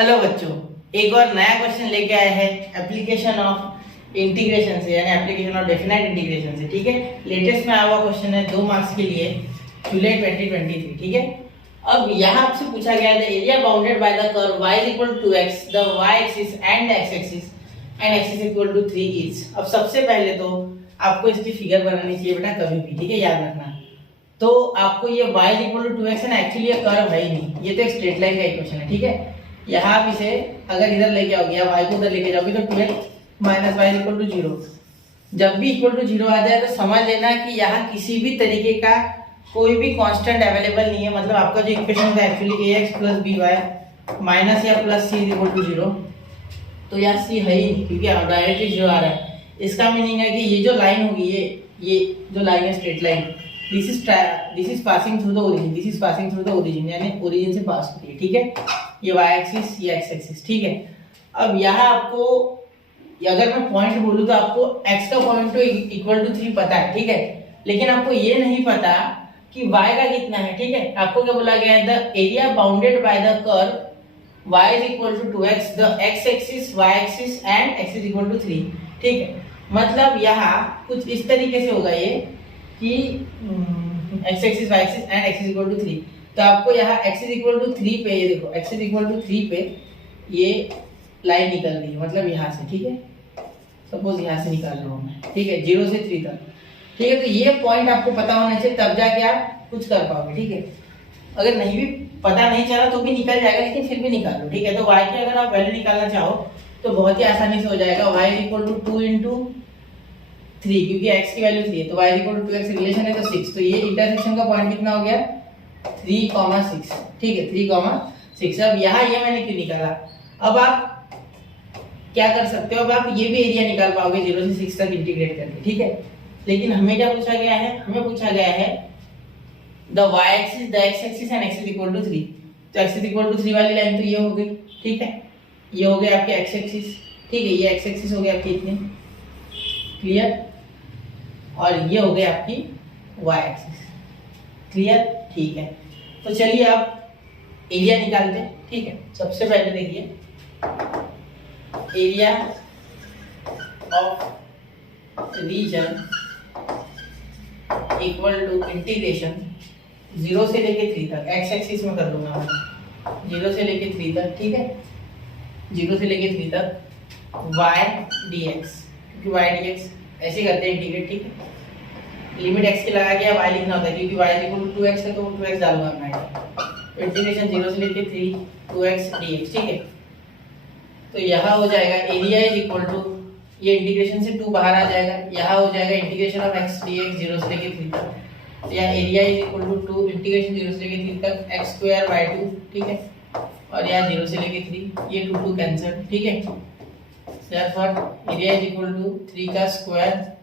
Hello बच्चों, एक और नया क्वेश्चन लेके आए हैं एप्लीकेशन ऑफ इंटीग्रेशन से, यानी एप्लीकेशन ऑफ डेफिनेट इंटीग्रेशन से। ठीक है, लेटेस्ट में आया हुआ क्वेश्चन है 2 मार्क्स के लिए, जुलाई 2023। ठीक है, अब यहाँ आपसे पूछा गया है area bounded by the curve y is equal to x, the y axis and x axis and x is equal to 3 is. अब सबसे पहले तो आपको इसकी फिगर बनानी चाहिए बेटा कभी भी, ठीक है, याद रखना। तो आपको ये y is equal to 2x है ना, एक्चुअली ये कर्व है ही नहीं, ये तो एक स्ट्रेट लाइन का इक्वेशन है। ठीक है, यहाँ आप इसे अगर इधर लेके आओगे या y को उधर लेके जाओगे तो 2x minus Y equal to 0। जब भी इक्वल टू 0 आ जाए तो समझ लेना कि यहाँ किसी भी तरीके का कोई भी कांस्टेंट अवेलेबल नहीं है। मतलब आपका जो इक्वेशन था actually ax plus by minus या प्लस c इक्वल टू 0, तो यार c है ही नहीं क्योंकि डायरेक्टली 0 आ रहा है। इसका मीनिंग है कि ये जो लाइन होगी, ये जो लाइन है straight line, this is passing through the origin, this is passing through the origin, यानी ओरिजिन से पास होती है। ठीक है, ये y एक्सिस, ये x एक्सिस। ठीक है, अब यहाँ आपको अगर मैं पॉइंट बोलूँ तो आपको x का पॉइंट तो इक्वल टू 3 पता है। ठीक है, लेकिन आपको ये नहीं पता कि y का कितना है। ठीक है, आपको क्या बोला गया है, the area bounded by the curve y is equal to 2x, the x axis, y axis and x is equal to 3। ठीक है, मतलब यहाँ कुछ इस तरीके से होगा ये कि x axis, y axis and x is equal to 3। तो आपको यहाँ x इज इक्वल टू 3 पे, ये देखो x इज इक्वल टू 3 पे ये लाइन निकल रही है, मतलब यहाँ से। ठीक है, सपोज यहाँ से निकाल रहा हूँ मैं। ठीक है, 0 से 3 तक। ठीक है, तो ये पॉइंट आपको पता होना चाहिए, तब जाके आप कुछ कर पाओगे। ठीक है, अगर नहीं भी पता नहीं चला तो भी निकल जाएगा, लेकिन फिर भी निकाल लो। ठीक है, तो y की अगर आप वैल्यू निकालना चाहो तो बहुत ही आसानी से हो जाएगा। y is equal to 2 into 3, क्योंकि x की वैल्यू 3 है तो y is equal to 2x, relation है तो 6। तो ये इंटरसेक्शन का पॉइंट कितना हो गया, 3,6। ठीक है, 3,6। अब यहाँ ये मैंने क्यों निकाला, अब आप क्या कर सकते हो, अब आप ये भी एरिया निकाल पाओगे 0 से 6 तक इंटीग्रेट करके। ठीक है, लेकिन हमें क्या पूछा गया है, हमें पूछा गया है the y axis, the x axis and x is equal to 3। तो x इज इक्वल टू 3 वाली लाइन तो ये हो गई। ठीक है, ये हो गया आपके x एक्सिस। ठीक है, ये x एक्सिस हो गया आपकी इतनी, क्लियर, और ये हो गई आपकी y एक्सिस, क्लियर। ठीक है, तो चलिए आप एरिया निकालते हैं। ठीक है, सबसे पहले देखिए area of region equal to integration 0 से लेके 3 तक, x एक्सिस में कर लूंगा मैं, 0 से लेके 3 तक। ठीक है, 0 से लेके 3 तक y dx, क्योंकि y dx ऐसे करते हैं इंटीग्रेट। ठीक है, लिमिट x की लगा के अब y लिखना होता है, क्योंकि y इक्वल टू 2x है तो 2x डालूंगा मैं। इंटीग्रेशन 0 से लेके 3 2x dx। ठीक है, तो यहाँ हो जाएगा एरिया इज इक्वल टू, ये इंटीग्रेशन से 2 बाहर आ जाएगा, यहाँ हो जाएगा इंटीग्रेशन ऑफ x dx 0 से लेके 3 तक। तो यहाँ area is equal to 2 integration 0 से लेके 3 तक x स्क्वायर बाय 2। ठीक है, और यहाँ 0 से लेके 3, ये 2 कैंसिल। ठीक है, therefore area is equal to 3 का स्क्वायर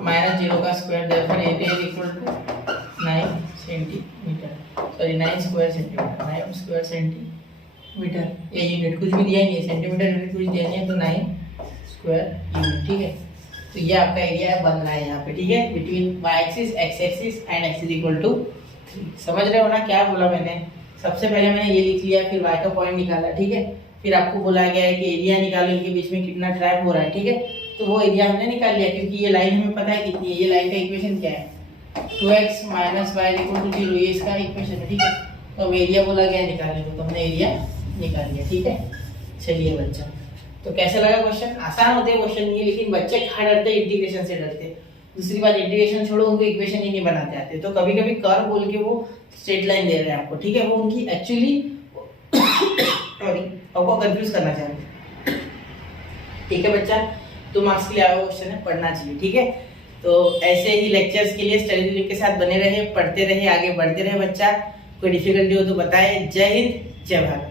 माइनस 0 का square, therefore area is equal to 9 centimetre, sorry 9 square centimetre, 9 square centimetre. ये यूनिट कुछ भी दिया ही नहीं है, सेंटीमीटर यूनिट कुछ दिया नहीं है, तो 9 स्क्वायर यूनिट। ठीक है, तो ये आपका एरिया बन रहा है यहाँ पे। ठीक है, between y axis, x axis and x is equal to 3। समझ रहे हो ना क्या बोला मैंने, सबसे पहले मैंने ये लिख लिया, फिर y का पॉइंट निकाला। ठीक है, फिर आपको बोला गया है कि एरिया निकालो इनके बीच में कितना ट्रैप हो रहा है। ठीक है, तो वो एरिया हमने निकाल लिया, क्योंकि ये लाइन हमें पता है कितनी है। ये लाइन का इक्वेशन क्या है, 2x minus Y equal to 0, ये इसका इक्वेशन है। ठीक है, तो अब एरिया बोला गया निकालने को, तो हमने एरिया निकाल लिया। ठीक है, चलिए बच्चा, तो कैसा लगा क्वेश्चन, आसान होते हैं क्वेश्चन ये, लेकिन बच्चे कहाँ डरते हैं, इंटीग्रेशन से डरते हैं। दूसरी बात, इंटीग्रेशन छोड़ो, उनको इक्वेशन ही नहीं बनाते आते, तो कभी कभी कर्व बोल के वो स्ट्रेट लाइन दे रहे हैं आपको। ठीक है, वो उनकी एक्चुअली सॉरी आपको कंफ्यूज करना चाह रहे हैं। ठीक है बच्चा, 2 मार्क्स के लिए आया हुआ क्वेश्चन है, पढ़ना चाहिए। ठीक है, तो ऐसे ही लेक्चर्स के लिए स्टडी वीडियो के साथ बने रहे, पढ़ते रहे, आगे बढ़ते रहे। बच्चा कोई डिफिकल्टी हो तो बताएं। जय हिंद, जय भारत।